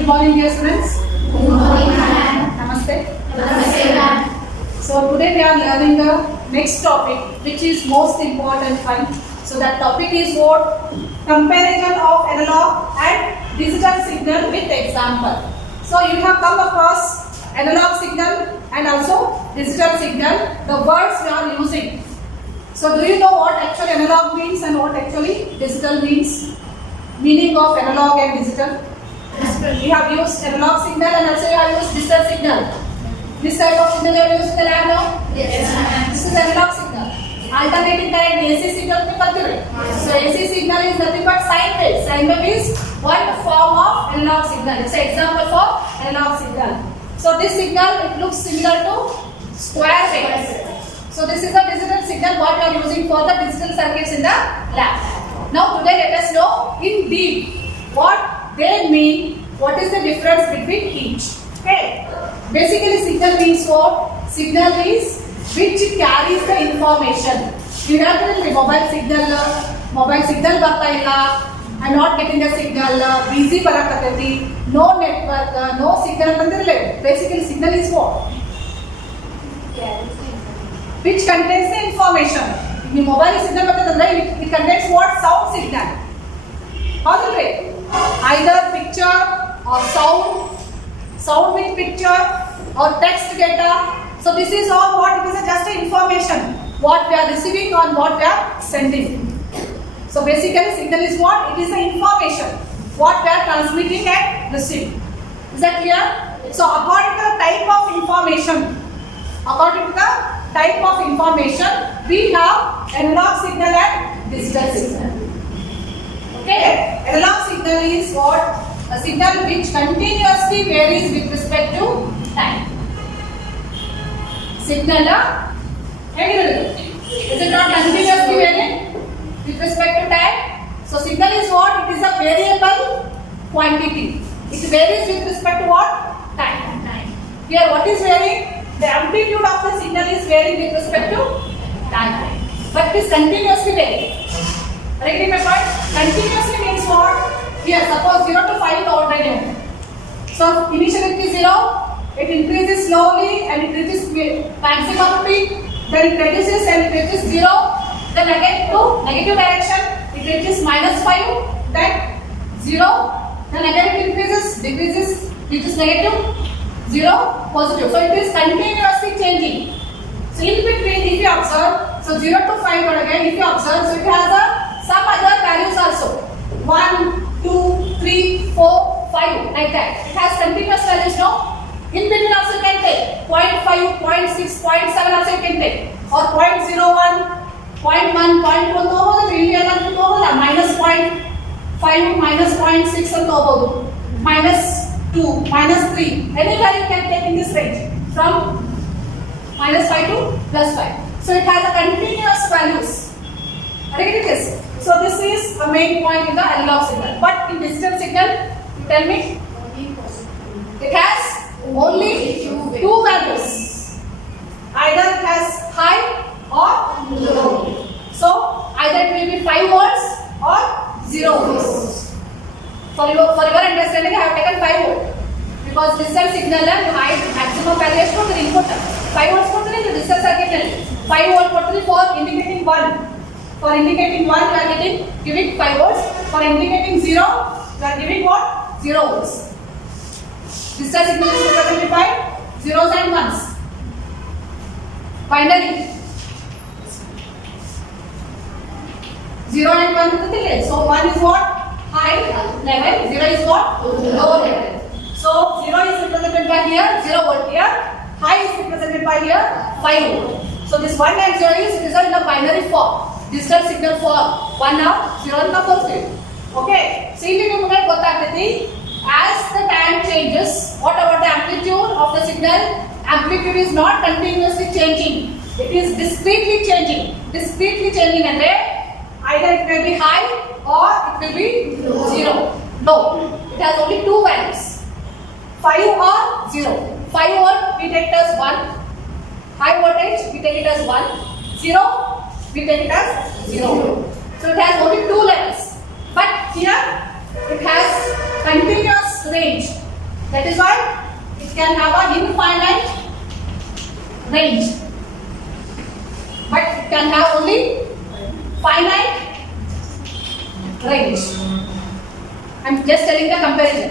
good morning, dear students. Good morning, ma'am. Namaste. Namaste, ma'am. So today we are learning the next topic, which is most important one. So that topic is what? Comparison of analog and digital signal with example. So you have come across analog signal and also digital signal, the words we are using. So do you know what actually analog means and what actually digital means? Meaning of analog and digital? We have used analog signal and also we have used digital signal. This type of signal you have used in the lab now? Yes, ma'am. This is analog signal. Alternating current AC signal में करते हैं. So AC signal is nothing but sine wave. Sine wave is one form of analog signal. It's an example for analog signal. So this signal it looks similar to square wave. So this is the digital signal what we are using for the digital circuits in the lab. Now today let us know in deep what they mean, what is the difference between each. Okay. Basically signal means what? Signal is which carries the information. You have the mobile signal ಬರ್ತಾ ಇಲ್ಲ. I'm not getting the signal. Busy ಬರಕತ್ತೈತಿ. No network, no signal ಅಂತಂದ್ರೆ basically signal is what? Which contains the information. The mobile signal ಬರ್ತದಂದ್ರೆ it contains what? Sound signal. ಹೌದಲ್ರಿ? Either picture or sound with picture or text data. So this is all what it is just an information what we are receiving or what we are sending. So basically signal is what? It is the information what we are transmitting and receiving. Is that clear? So according to the type of information, we have analog signal and digital signal. Okay, analog signal is what? A signal which continuously varies with respect to time. Signal is it not continuously varying with respect to time? So signal is what? It is a variable quantity. It varies with respect to what? Time. Here what is varying? The amplitude of the signal is varying with respect to time. But it is continuously varying. Getting my point? Continuously means what? Here suppose 0 to 5 the already. So initially it is 0, it increases slowly and it reaches maximum peak, then it reduces and it reaches 0, then again to negative direction, it reaches -5, then 0, then again it increases, decreases, reaches negative, 0, positive. So it is continuously changing. So in between if you observe, so 0 to 5 but again if you observe, so it has some other values also. 1, 2, 3, 4, 5 like that. It has continuous values, no? In between also you can take 0.5, 0.6, 0.7 also you can take. Or 0.01, 0.1, 0.2 ಅಂತ ಹೋಗೋದು ಇಲ್ಲಿ ಎಲ್ಲ ಅಂತ ಹೋಗಲ್ಲ. -0.5, -0.6 ಅಂತ ಹೋಗೋದು. -2, -3. Any value you can take in this range from -5 to +5. So it has a continuous values. Are you getting this? So this is a main point in the analog signal. But in digital signal, you tell me, it has only two values. Either it has high or low. So either it will be 5 volts or 0 volts. For your understanding, I have taken 5 volts because digital signal and high maximum value is for the input. 5 volts for the digital circuit. 5 volts for indicating 1. For indicating 1, we are giving 5 volts. For indicating 0, we are giving what? 0 volts. Digital signal is represented by zeros and ones. Finally, 0 and 1 is the So 1 is what? High level. 0 is what? Low level. So 0 is represented by here, 0 volt here. High is represented by here, 5 volt. So this 1 and 0 is result in a binary form. Digital signal form 1 now 0 ಅಂತ ಕೊಡ್ತೀವಿ. Okay, so ಇಲ್ಲಿ ನಿಮಗೆ ಗೊತ್ತಾಗ್ತೈತಿ as the time changes what about the amplitude of the signal? Amplitude is not continuously changing, it is discretely changing ಅಂದ್ರೆ either it may be high or it will be 0. No, it has only two values, 5 or 0. 5 volt we take it as 1, high voltage we take it as 1, 0 we take it as 0. So it has only two levels. But here it has continuous range. That is why it can have an infinite range, but it can have only finite range. I'm just telling the comparison.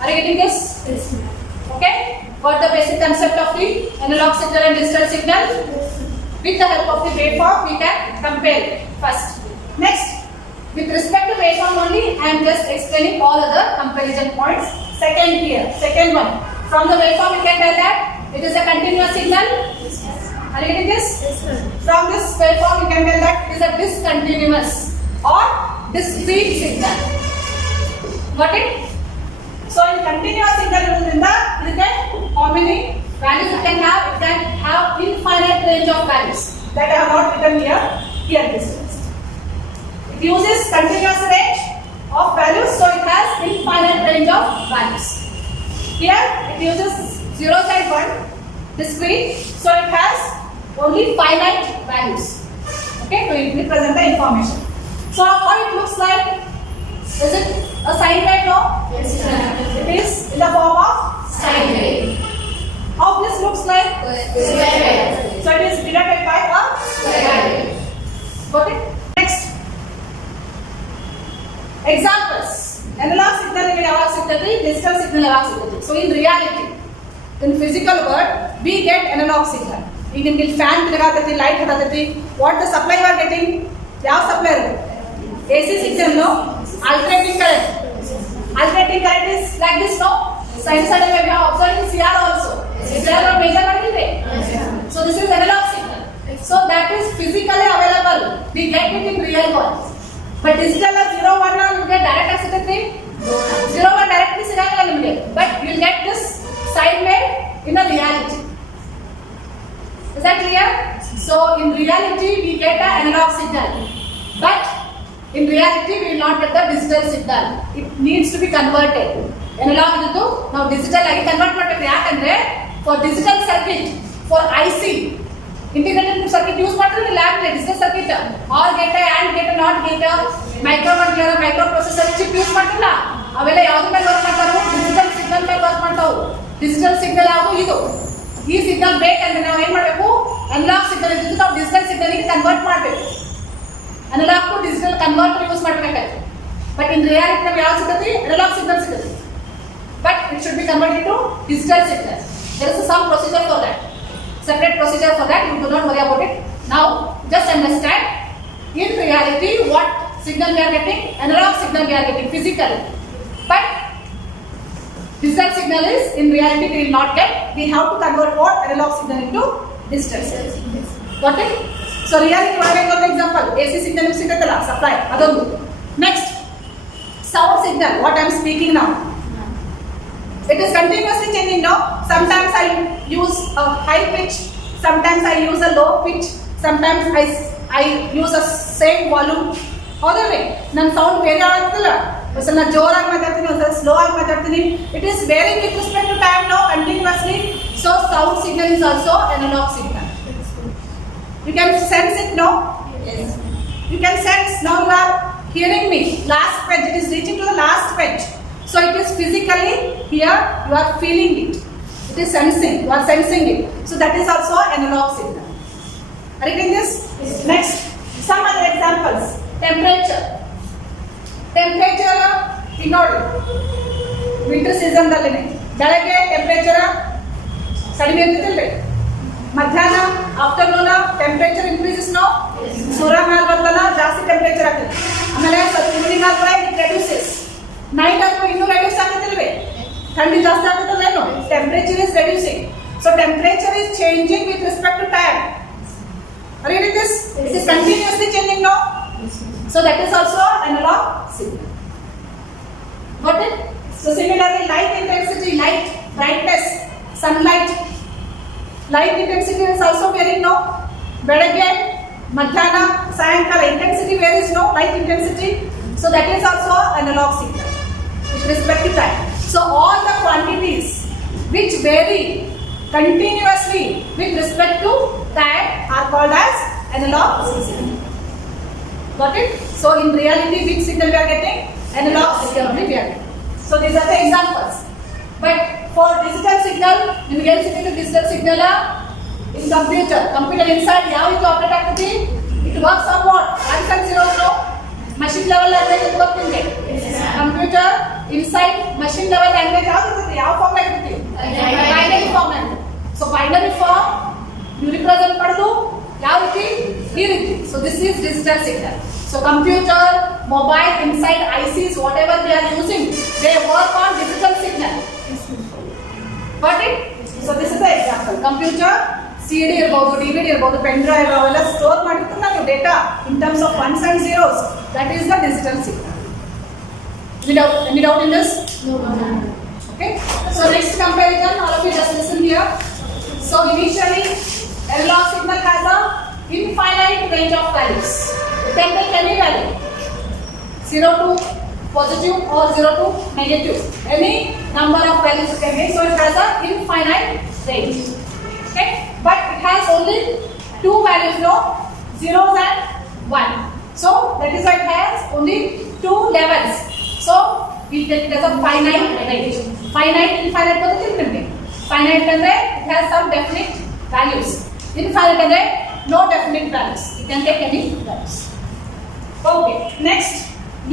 Are you getting this? Yes, ma'am. Okay? Got the basic concept of the analog signal and digital signal? With the help of the waveform, we can compare it first. Next, with respect to waveform only, I am just explaining all other comparison points. Second one. From the waveform, we can tell that it is a continuous signal. Are you getting this? Yes, ma'am. From this waveform, we can tell that it is a discontinuous or discrete signal. Got it? So in continuous signal ಇರೋದ್ರಿಂದ ಇದಕ್ಕೆ how many values it can have? It can have infinite range of values that I have not written here. Here this is. It uses continuous range of values, so it has infinite range of values. Here it uses 0 and 1 discrete, so it has only finite values. Okay, to represent the information. So how it looks like? Is it a sine wave? No. Yes, ma'am. It is in the form of Sine wave. how this looks like. Square wave. So it is denoted by a Square wave. got it? Next. Examples. Analog signal in analog signal, digital signal analog signal. So in reality, in physical world, we get analog signal. ಈಗ ನಿಮಗೆ fan ತಿರುಗಾತೈತಿ, light ಹತ್ತೈತಿ, what the supply you are getting? ಯಾವ supply ಇರುತ್ತೆ? AC signal, no? Alternating current. Alternating current is like this, no? Sinusoidal wave we have observed in CR also. CR or major multi-wave. So this is analog signal. So that is physically available. We get it in real world. But digital 0 1 you get direct accident 0 1 directly sigala ನಿಮಗೆ. But you will get this sine wave in a reality. Is that clear? So in reality we get an analog signal. But in reality we will not get the digital signal. It needs to be converted. Analog ಇದ್ದು ನಾವು digital ಆಗಿ convert ಮಾಡಬೇಕು. ಯಾಕಂದ್ರೆ for digital circuit, for IC integrated circuit use ಮಾಡ್ತಾರೆ lab ನಲ್ಲಿ digital circuit R gate and gate not gate microcontroller micro processor chip use ಮಾಡ್ತಿಲ್ಲ. ಅವೆಲ್ಲ ಯಾವ್ದು ಮೇಲೆ ವರ್ಕ್ ಮಾಡ್ತಾವು? ಡಿಜಿಟಲ್ ಸಿಗ್ನಲ್ ಮೇಲೆ ವರ್ಕ್ ಮಾಡ್ತಾವು. ಡಿಜಿಟಲ್ ಸಿಗ್ನಲ್ ಯಾವುದು? ಇದು. ಈ ಸಿಗ್ನಲ್ ಬೇಕಂದ್ರೆ ನಾವು ಏನ್ ಮಾಡಬೇಕು? ಅನಲಾಗ್ ಸಿಗ್ನಲ್ ಇದ್ದು ನಾವು ಡಿಜಿಟಲ್ ಸಿಗ್ನಲ್ ಗೆ ಕನ್ವರ್ಟ್ ಮಾಡಬೇಕು. Analog to digital converter use ಮಾಡಬೇಕಾಗುತ್ತೆ. ಬಟ್ ಇನ್ ರಿಯಾಲಿಟಿ ನಾವು ಯಾವ ಸಿಗ್ತೈತಿ? ಅನಲಾಗ್ ಸಿಗ್ನಲ್ ಸಿಗ್ತೈತಿ. But it should be converted to digital signal. There is some procedure for that. Separate procedure for that. You do not worry about it. Now, just understand. In reality, what signal we are getting? Analog signal we are getting physically. But digital signal is in reality we will not get. We have to convert what? Analog signal into digital signal. Got it? So reality one example. AC signal is supply. Adondu. Next, sound signal. What I am speaking now. It is continuously changing now. Sometimes I use a high pitch, sometimes I use a low pitch, sometimes I use a same volume. Other way, ನನ್ನ sound vary ಆಗುತ್ತಲ್ಲ. ಒಂದ್ಸಲ ಜೋರಾಗಿ ಮಾತಾಡ್ತೀನಿ, ಒಂದ್ಸಲ slow ಆಗಿ ಮಾತಾಡ್ತೀನಿ. It is varying with respect to time now continuously. So sound signal is also analog signal. You can sense it now. Yes. You can sense now you are hearing me. Last pitch, it is reaching to the last pitch. So it is physically here, you are feeling it. It is sensing, you are sensing it. So that is also analog signal. Are you getting this? Yes. Next, some other examples. Temperature. Temperature, ನೋಡಿ winter ಸೀಸನ್ದಲ್ಲಿನೇ ಬೆಳಗ್ಗೆ temperature ಕಡಿಮೆ ಇರ್ತಿಲ್ಲ, ಮಧ್ಯಾಹ್ನ afternoon temperature increases no. ಸೂರ್ಯ ಮೇಲೆ ಬರ್ತಲ್ಲ ಜಾಸ್ತಿ temperature ಆಗ್ತದೆ. ಆಮೇಲೆ ಸ್ವಲ್ಪ ಈವ್ನಿಂಗ್ ಆದ ಇಟ್ ರೆಡ್ಯೂಸಸ್. ನೈಟ್ ಆದ್ರೂ ಇನ್ನೂ ರೆಡ್ಯೂಸ್ ಆಗ್ತಿಲ್ವೇ? ಥಂಡಿ ಜಾಸ್ತಿ ಆಗ್ತದೇನು? Temperature is reducing. So temperature is changing with respect to time. Are you getting this? It is continuously changing now. So that is also analog signal. Got it? So similarly, light intensity, light, brightness, sunlight, light intensity is also varying now. ಬೆಳಗ್ಗೆ ಮಧ್ಯಾಹ್ನ ಸಾಯಂಕಾಲ intensity varies now, light intensity. So that is also analog signal with respect to time. So all the quantities which vary continuously with respect to time are called as analog signal. Got it? So in reality, which signal we are getting? Analog signal only we are getting. So these are the examples. But for digital signal, ನಿಮಗೆ ಏನು ಸಿಗುತ್ತೆ digital signal in computer inside ಯಾವ ರೀತಿ operate ಆಗ್ತದೆ? It works on what? Ones and zeros no? Machine level language ಇದು ಗೊತ್ತಿದೆ. Computer inside machine level language ಯಾವ ಇರ್ತದೆ? ಯಾವ ಫಾರ್ಮ್ಯಾಟ್ ಇರ್ತದೆ? Binary format. So binary form you represent ಮಾಡೋದು ಯಾವ ರೀತಿ? ಈ ರೀತಿ. So this is digital signal. So computer, mobile, inside ICs, whatever they are using, they work on digital signal. Got it? So this is the example. Computer, CD ಇರಬಹುದು, DVD ಇರಬಹುದು, pen drive ಅವೆಲ್ಲ store ಮಾಡಿರ್ತಾರೆ ನಾವು data in terms of ones and zeros. That is the digital signal. Any doubt in this? No. Okay. So next comparison, all of you just listen here. So initially, analog signal has a infinite range of values. It can take any value, 0 to positive or 0 to negative. Any number of values you can make. So it has a infinite range. Okay. But it has only two values, no, zeros and 1. So that is why it has only two levels. So we take it as a finite range. Finite, infinite both are finite ಅಂದ್ರೆ it has some definite values. Infinite ಅಂದ್ರೆ no definite values. You can take any values. Okay. Next,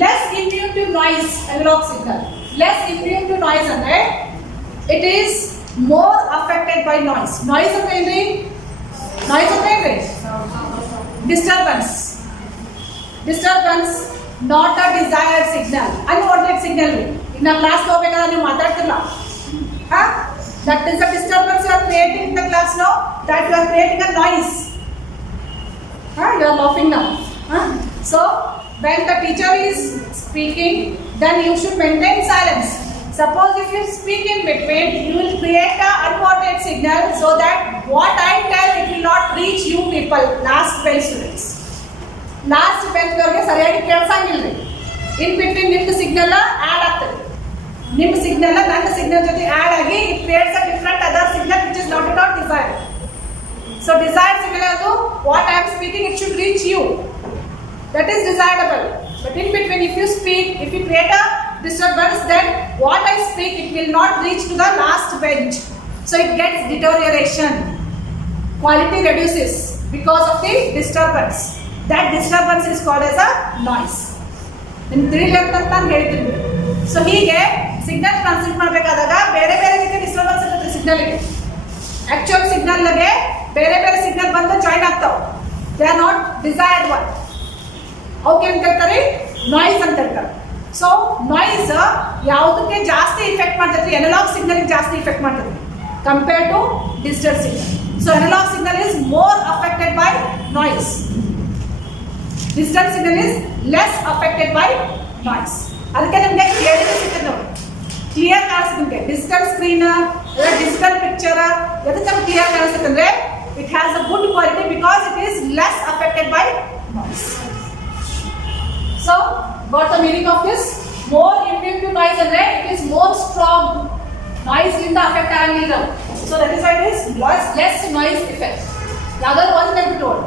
less immune to noise analog signal. Less immune to noise ಅಂದ್ರೆ it is more affected by noise. Noise ಅಂದ್ರೆ ಏನ್ರಿ? Noise ಅಂದ್ರೆ ಏನ್ರಿ? Disturbance. Disturbance, not a desired signal. Unwanted signal. In a class ಹೋಗಬೇಕಾದ್ರೆ ನೀವು ಮಾತಾಡ್ತಿರಲ್ಲ. That is a disturbance you are creating in the class now. That you are creating a noise. You are laughing now. So when the teacher is speaking, then you should maintain silence. Suppose if you speak in between, you will create a unwanted signal so that what I tell it will not reach you people, last bench students. Last bench ಅವರಿಗೆ ಸರಿಯಾಗಿ ಕೇಳಿಸಂಗಿಲ್ಲ. In between ನಿಮ್ದು signal add ಆಗ್ತದೆ. ನಿಮ್ಮ signal ನನ್ನ signal ಜೊತೆ add ಆಗಿ it creates a different other signal which is not at all desired. So desired signal ಅದು what I am speaking it should reach you. That is desirable. But in between if you speak, if you create a disturbance, then what I speak it will not reach to the last bench. So it gets deterioration. Quality reduces because of the disturbance. That disturbance is called as a noise. In 3 level ಅಂತ ನಾನು ಹೇಳ್ತೀನಿ. So ಹೀಗೆ signal transmit ಮಾಡಬೇಕಾದಾಗ ಬೇರೆ ಬೇರೆ ರೀತಿಯ disturbance ಇರುತ್ತೆ signal ಗೆ. ಆಕ್ಚುಯಲ್ ಸಿಗ್ನಲ್ ಗೆ ಬೇರೆ ಬೇರೆ ಸಿಗ್ನಲ್ ಬಂದು ಜಾಯಿನ್ ಆಗ್ತಾವೆ. They are not desired one. ಅವಕ್ಕೆ ಏನು ಕರೀತಾರೆ? ನಾಯ್ಸ್ ಅಂತ ಹೇಳ್ತಾರೆ. ಸೊ ನಾಯ್ಸ್ ಯಾವುದಕ್ಕೆ ಜಾಸ್ತಿ ಇಫೆಕ್ಟ್ ಮಾಡ್ತೈತಿ? ಅನಲಾಗ್ ಸಿಗ್ನಲ್ ಜಾಸ್ತಿ ಇಫೆಕ್ಟ್ ಮಾಡ್ತೈತಿ compare to digital signal. So analog signal is more affected by noise. Digital signal is less affected by noise. ಅದಕ್ಕೆ ನಿಮಗೆ ಕ್ಲಿಯರ್ ಸಿಗ್ತದೆ ನೋಡಿ. ಕ್ಲಿಯರ್ ಕಾಣಿಸುತ್ತೆ ನಿಮಗೆ ಡಿಜಿಟಲ್ ಸ್ಕ್ರೀನ್ ಡಿಜಿಟಲ್ ಪಿಕ್ಚರ್ ಎದಕ್ಕೆ ನಮ್ಗೆ ಕ್ಲಿಯರ್ ಕಾಣಿಸುತ್ತೆ ಅಂದ್ರೆ it has a good quality because it is less affected by noise. So, got the meaning of this? More immune to noise and it is more strong. Noise in the affect angle. So that is why it is less noise effect. The other one can be told.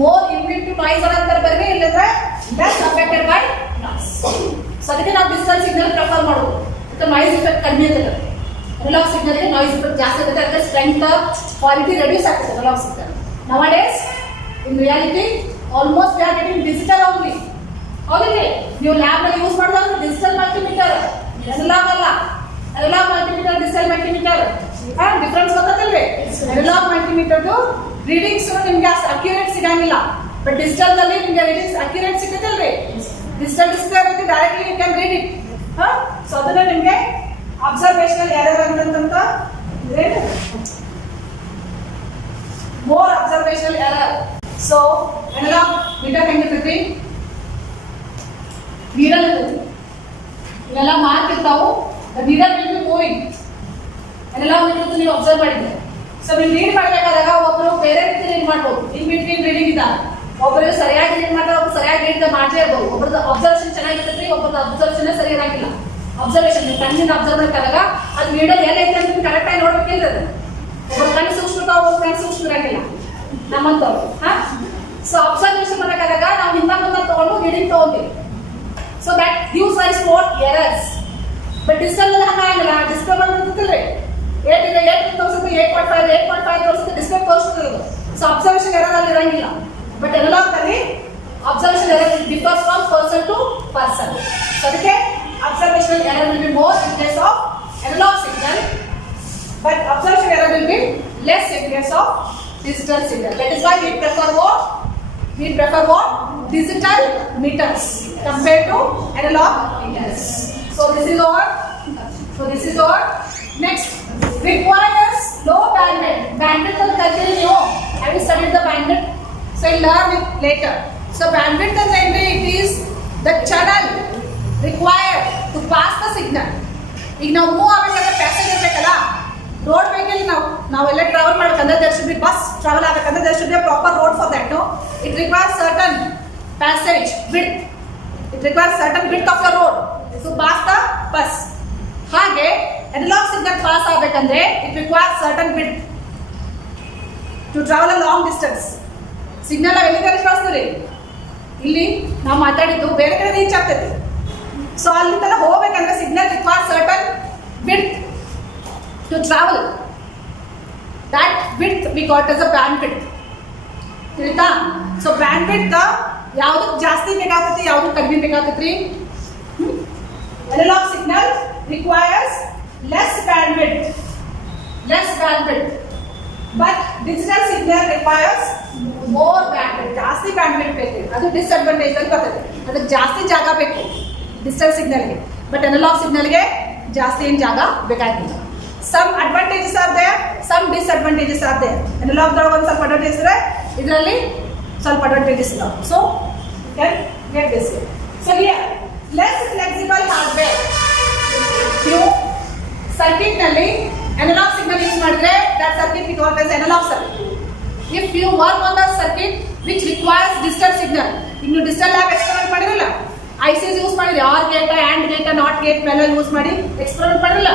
More immune to noise another berge illದ್ರೆ less affected by noise. So ಅದಕ್ಕೆ ನಾವು digital signal prefer ಮಾಡೋದು. The noise effect ಕಡಿಮೆ ಇರುತ್ತೆ. Analog signal ಗೆ noise effect ಜಾಸ್ತಿ ಇರುತ್ತೆ. ಅದಕ್ಕೆ strength quality reduce ಆಗ್ತದೆ analog signal. Nowadays in reality almost we are getting digital only. ಹೌದಿಲ್ಲ? ನೀವು ಲ್ಯಾಬ್ ನಲ್ಲಿ ಯೂಸ್ ಮಾಡೋದು ಡಿಜಿಟಲ್ ಮಲ್ಟಿಮೀಟರ್, ಅನಲಾಗ್ ಅಲ್ಲ. Analog multimeter digital multimeter difference ಗೊತ್ತಲ್ವೇ? ಅನಲಾಗ್ ಮಲ್ಟಿಮೀಟರ್ ರೀಡಿಂಗ್ಸ್ ನಿಮ್ಗೆ ಅಷ್ಟು ಅಕ್ಯುರೇಟ್ ಸಿಗಂಗಿಲ್ಲ. ಬಟ್ ಡಿಜಿಟಲ್ ನಲ್ಲಿ ನಿಮ್ಗೆ ರೀಡಿಂಗ್ಸ್ ಅಕ್ಯುರೇಟ್ ಸಿಗುತ್ತಲ್ವೇ? ಡಿಜಿಟಲ್ ಡಿಸ್ಪ್ಲೇ ಆಗುತ್ತೆ directly you can read it. So ಅದನ್ನ ನಿಮ್ಗೆ ಅಬ್ಸರ್ವೇಷನಲ್ ಎರರ್ ಅಂತಂತ more observational error. So analog meter ಹೆಂಗಿರ್ತೈತಿ? ನೀಡಲ್ ಇವೆಲ್ಲ ಮಾರ್ಕ್ ಇರ್ತಾವು. Needle will be moving. ಅದೆಲ್ಲ ಒಂದು ನೀವು ಅಬ್ಸರ್ವ್ ಮಾಡಿದ್ರೆ. ಸೊ ನೀವು ರೀಡ್ ಮಾಡಬೇಕಾದಾಗ ಒಬ್ಬರು ಬೇರೆ ರೀತಿ ರೀಡ್ ಮಾಡ್ಬೋದು. ಇನ್ ಬಿಟ್ವೀನ್ ರೀಡಿಂಗ್ ಇದ್ದಾರೆ. ಒಬ್ಬರು ಸರಿಯಾಗಿ ರೀಡ್ ಮಾಡ್ತಾರೆ, ಒಬ್ಬರು ಸರಿಯಾಗಿ ರೀಡ್ ಮಾಡದೇ ಇರ್ಬೋದು. ಒಬ್ಬರದ್ದು ಅಬ್ಸರ್ವೇಷನ್ ಚೆನ್ನಾಗಿರ್ತೈತಿ, ಒಬ್ಬರದ್ದು ಅಬ್ಸರ್ವೇಷನ್ ಸರಿ ಇರಂಗಿಲ್ಲ. ಅಬ್ಸರ್ವೇಷನ್ ನೀವು ಕಣ್ಣಿಂದ ಅಬ್ಸರ್ವ್ ಮಾಡಬೇಕಾದಾಗ ಅದು ನೀಡಲ್ ಎಲ್ಲೈತೆ ಅಂತ ನೀವು ಕರೆಕ್ಟಾಗಿ ನೋಡ್ಬೇಕಿಲ್ಲ. ಒಬ್ಬರು ಕಣ್ಣು ಸೂಕ್ಷ್ಮ ಒಬ್ಬರು ಕಣ್ಣು ಸೂಕ್ಷ್ಮ ಇರಂಗಿಲ್ಲ ನಮ್ಮಂತವ್ರು. ಸೊ ಅಬ್ಸರ್ವೇಷನ್ ಮಾಡಬೇಕಾದಾಗ ನಾವು ಹಿಂದ ಮುಂದೆ ತಗೊಂಡು ರೀಡಿಂಗ್ ತಗೊಂತೀವಿ. So that gives rise to what? Errors. But digital ಅಲ್ಲಿ ಹಂಗಾಗಲ್ಲ. ಡಿಸ್ಪ್ಲೇ ಬಂದಿರ್ತೈತಿಲ್ರಿ 8 ಇದೆ 8 ತೋರಿಸುತ್ತೆ 8.5 8.5 ತೋರಿಸುತ್ತೆ ಡಿಸ್ಪ್ಲೇ ತೋರಿಸುತ್ತೆ. ಸೊ ಅಬ್ಸರ್ವೇಷನ್ ಎರರ್ ಅಲ್ಲಿ ಇರಂಗಿಲ್ಲ. ಬಟ್ ಅನಲಾಗ್ ಅಲ್ಲಿ observation error differs from person to person. So ಅದಕ್ಕೆ observation error will be more in case of analog signal, but observation error will be less in case of digital signal. That is why we prefer what? We prefer what? Digital meters compared to analog meters. So this is our next requires low bandwidth. Bandwidth will continue ನೀವು. Have you studied the bandwidth? So you'll learn it later. So bandwidth ಅಂದ್ರೆ it is the channel required to pass the signal. ಈಗ ನಾವು move ಆಗಬೇಕಾದ್ರೆ passage ಇರಬೇಕಲ್ಲ, road vehicle ನಾವೆಲ್ಲ travel ಮಾಡಬೇಕಂದ್ರೆ there should be bus travel ಆಗಬೇಕಂದ್ರೆ there should be a proper road for that. No, it requires certain passage width. It requires certain width of the road to pass the bus. ಹಾಗೆ analog signal pass ಆಗಬೇಕಂದ್ರೆ it requires certain width to travel a long distance. Signal ನಾವು ಎಲ್ಲಿಂದ ಕಳಿಸ್ತೀವಿ? ಇಲ್ಲಿ ನಾವು ಮಾತಾಡಿದ್ದು ಬೇರೆ ಕಡೆ ರೀಚ್ ಆಗ್ತೈತಿ. ಸೊ ಅಲ್ಲಿಂದ ಹೋಗ್ಬೇಕಂದ್ರೆ signal require certain width to travel. That width we got as a bandwidth. ತಿಳಿತಾ? ಸೊ ಬ್ಯಾಂಡ್ ವಿಡ್ತ್ ಯಾವ್ದಕ್ಕೆ ಜಾಸ್ತಿ ಬೇಕಾಗ್ತೈತಿ, ಯಾವ್ದಕ್ಕೆ ಕಡಿಮೆ ಬೇಕಾಗ್ತೈತ್ರಿ? Analog signal requires less bandwidth. But digital signal requires more bandwidth. ಜಾಸ್ತಿ ಬ್ಯಾಂಡ್ವಿಡ್ತ್ ಬೇಕು. ಅದು ಡಿಸ್ಅಡ್ವಾಂಟೇಜ್ ಅಂತ ಬರ್ತದೆ. ಅದಕ್ಕೆ ಜಾಸ್ತಿ ಜಾಗ ಬೇಕು ಡಿಜಿಟಲ್ ಸಿಗ್ನಲ್ಗೆ. ಬಟ್ ಅನಲಾಗ್ ಸಿಗ್ನಲ್ಗೆ ಜಾಸ್ತಿ ಏನು ಜಾಗ ಬೇಕಾಗಿಲ್ಲ. Some advantages are there, some disadvantages are there. ಅನಲಾಗ್ದೊಳಗೆ ಒಂದು ಸ್ವಲ್ಪ ಅಡ್ವಾಂಟೇಜ್ ಇದೆ, ಇದರಲ್ಲಿ ಸ್ವಲ್ಪ ಅಡ್ವಾಂಟೇಜಸ್ ಇದಾವೆ. So can get this. So here less flexible hardware. ನೀವು ಸರ್ಕ್ಯೂಟ್ನಲ್ಲಿ ಅನಲಾಗ್ ಸಿಗ್ನಲ್ ಯೂಸ್ ಮಾಡಿದ್ರೆ that circuit we call as analog circuit. If you work on the circuit which requires digital signal, ಇನ್ನು digital lab experiment ಮಾಡಿರಲ್ಲ, ICs use ಮಾಡಿರಿ, or gate and gate not gate ಮೇಲೆ use ಮಾಡಿ experiment ಮಾಡಿರಲ್ಲ,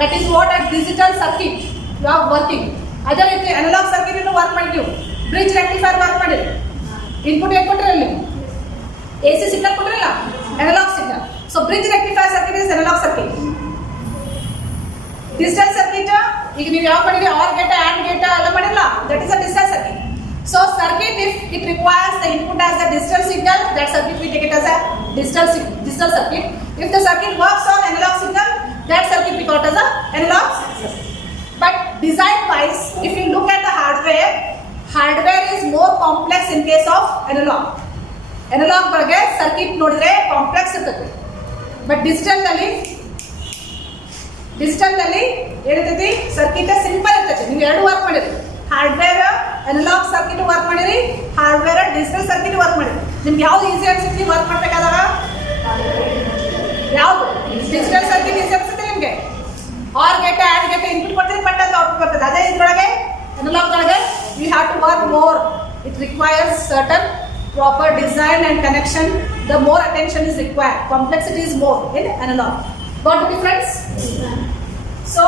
that is what at digital circuit you are working. ಅದೇ ರೀತಿ analog circuit ಇನ್ನು work ಮಾಡಿದ್ವಿ. ಬ್ರಿಡ್ಜ್ ರೆಕ್ಟಿಫೈರ್ ವರ್ಕ್ ಮಾಡಿರಿ, ಇನ್ಪುಟ್ ಏನು ಕೊಟ್ಟಿರಲ್ಲ, AC ಸಿಗ್ನಲ್ ಕೊಟ್ಟಿರಲ್ಲ, analog signal. So bridge rectifier circuit is analog circuit. Digital circuit ಈಗ ನೀವು ಯಾವ ಮಾಡಿರಿ, ಆರ್ ಗೇಟ್ ಆ್ಯಂಡ್ ಗೇಟ್ ಎಲ್ಲ ಮಾಡಿರಲ್ಲ, that is a digital circuit. So circuit, if it requires the input as a digital signal, that circuit we take it as a digital circuit. If the circuit works on analog signal, that circuit we call it as a analog circuit. But design wise, if you look at the hardware is more complex in case of analog. Analog ಬಗ್ಗೆ circuit ನೋಡಿದ್ರೆ complex ಇರ್ತದೆ. But digital ನಲ್ಲಿ ಏನಿರ್ತೈತಿ, circuit simple ಇರ್ತೈತಿ. ನೀವು ಎರಡು work ಮಾಡಿರಿ, hardware analogue circuit work ಮಾಡಿರಿ, hardware digital circuit work ಮಾಡಿರಿ. ನಿಮ್ಗೆ ಯಾವ್ದು ಈಸಿ ಅನ್ಸುತ್ತೆ ವರ್ಕ್ ಮಾಡ್ಬೇಕಾದಾಗ? ಯಾವುದು ಡಿಜಿಟಲ್ ಸರ್ಕ್ಯೂಟ್ ಈಸಿ ಅನ್ಸುತ್ತೆ ನಿಮಗೆ? OR gate and gate input ಕೊಡ್ತೀರಿ, ಬಟ್ ಅದು ಔಟ್ಪುಟ್ ಬರ್ತದೆ. ಅದೇ ಇದ್ರೊಳಗೆ ಅನಲಾಗ್ ಒಳಗೆ you have to work more. It requires certain proper design and connection. The more attention is required. Complexity is more in analog. Got the difference? So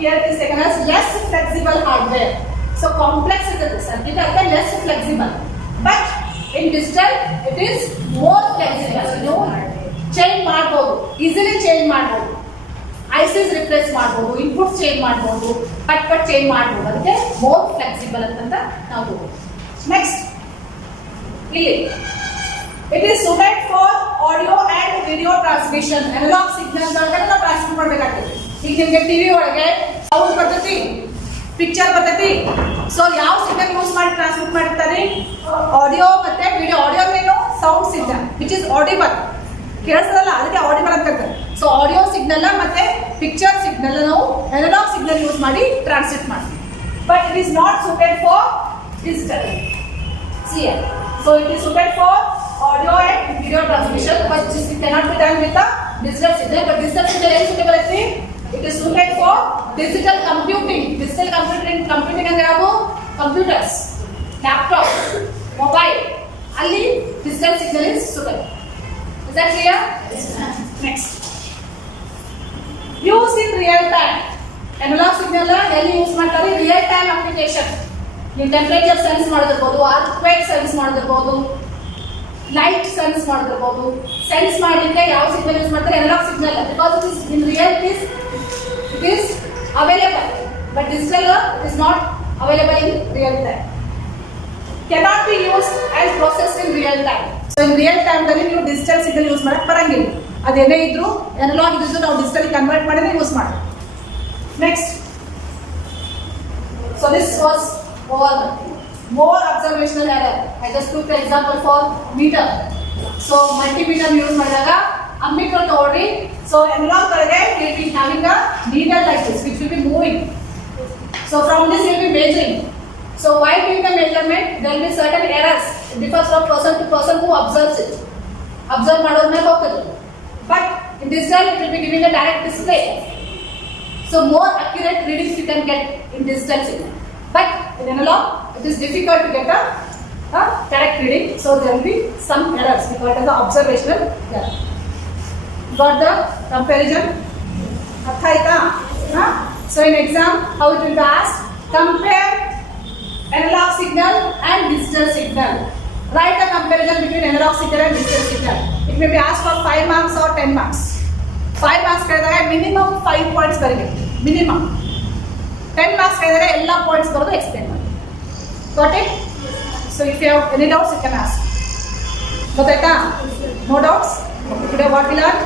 here it is taken as less flexible hardware. So complex is the circuit is less flexible, but in digital it is more flexible. You know, change ಮಾಡಬಹುದು, easily change ಮಾಡಬಹುದು, ICs replace ಮಾಡಬಹುದು, inputs change ಮಾಡಬಹುದು, but change ಮಾಡಬಹುದು. ಅದಕ್ಕೆ more flexible ಅಂತ ನಾವು. Next, ಇಲ್ಲಿ it is suited for audio and video transmission. Analog signals ಗಳನ್ನ ಟ್ರಾನ್ಸ್ಮಿಟ್ ಮಾಡಬೇಕಾಗ್ತದೆ. ಈಗ ನಿಮಗೆ ಟಿವಿ ಒಳಗೆ ಸೌಂಡ್ ಬರ್ತೈತಿ, ಪಿಕ್ಚರ್ ಬರ್ತೈತಿ. ಸೊ ಯಾವ ಸಿಗ್ನಲ್ ಯೂಸ್ ಮಾಡಿ ಟ್ರಾನ್ಸ್ಮಿಟ್ ಮಾಡಿರ್ತಾರೆ? ಆಡಿಯೋ ಮತ್ತೆ ವಿಡಿಯೋ. ಆಡಿಯೋ ಏನು? Sound signal which is audible. ಕೇಳಿಸಲ್ಲ, ಅದಕ್ಕೆ ಆಡಿಬಲ್ ಅಂತ ಕರೀತಾರೆ. ಸೊ ಆಡಿಯೋ ಸಿಗ್ನಲ್ ಮತ್ತೆ ಪಿಕ್ಚರ್ ಸಿಗ್ನಲ್ ನಾವು ಅನಲಾಗ್ ಸಿಗ್ನಲ್ ಯೂಸ್ ಮಾಡಿ ಟ್ರಾನ್ಸ್ಮಿಟ್ ಮಾಡ್ತೀವಿ. But it is not suited for digital. So it is suited for audio and video transmission, but this cannot be done with the digital signal. But digital signal is suitable. It is suited for digital computing. Digital computing ಅಂದ್ರೆ ಯಾವ? Computers, laptop, mobile. ಅಲ್ಲಿ digital signal is suitable. Is that clear? Yes, ma'am. Next, use in real time. Analog signal ಎಲ್ಲಿ ಯೂಸ್ ಮಾಡ್ತಾರೆ? Real time application. ನೀವು temperature sense ಮಾಡೋದಿರ್ಬೋದು, earthquake sense ಮಾಡೋದಿರ್ಬೋದು, light sense ಮಾಡಿರ್ಬೋದು. ಸೆನ್ಸ್ ಮಾಡಲಿಕ್ಕೆ ಯಾವ ಸಿಗ್ನಲ್ ಯೂಸ್ ಮಾಡ್ತಾರೆ? Analog signal. Because it is in real it is available, but digital it is not available in real time. cannot be used and processed in real time. So in real time ದಲ್ಲಿ ನೀವು digital signal use ಮಾಡಕ್ಕೆ ಬರಂಗಿಲ್ಲ. ಅದೇನೇ ಇದ್ರು analogue ಇದ್ದು ನಾವು digital convert ಮಾಡಿದ್ರೆ use ಮಾಡಿ. Next, so this was more observational error. I just took the example for meter. So multimeter use ಮಾಡಿದಾಗ ammeter ತಗೊಳ್ಳಿ. So ಅನಲಾಗ್ ಒಳಗೆ we will be having a needle like this which will be moving. So from this we will be measuring. So while doing the measurement, there will be certain errors. It differs from person to person who observes it. Observe ಮಾಡೋದ್ ಮೇಲೆ ಹೋಗ್ತದೆ. But in digital, it will be giving a direct display. So more accurate readings you can get in digital signal. But in analog, it is difficult to get a correct reading. So there will be some errors because of the observational error. Got the comparison? ಅರ್ಥ ಆಯ್ತಾ? So in exam, how it will be asked? Compare analog signal and digital signal. Write the comparison between analog signal and digital signal. It may be asked for 5 marks or 10 marks. 5 marks ಕರೆದಾಗ minimum 5 points ಬರಬೇಕು. Minimum. 10 marks ಕರೆದಾಗ ಎಲ್ಲ points ಬರೋದು explain ಮಾಡಿ. Got it? So if you have any doubts, you can ask. ಗೊತ್ತಾಯ್ತಾ? No doubts? Today what we learned?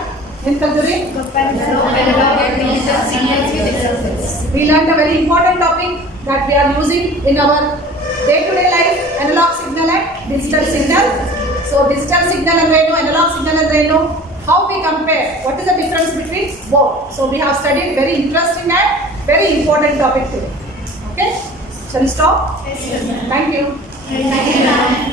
In Kalduri? Analog and digital signals with examples. We learned a very important topic that we are using in our day-to-day life, analog signal and digital signal. So digital signal and analog signal and how we compare, what is the difference between both. So we have studied very interesting and very important topic today. Okay, shall we stop? Yes, sir. Thank you. Thank you, ma'am.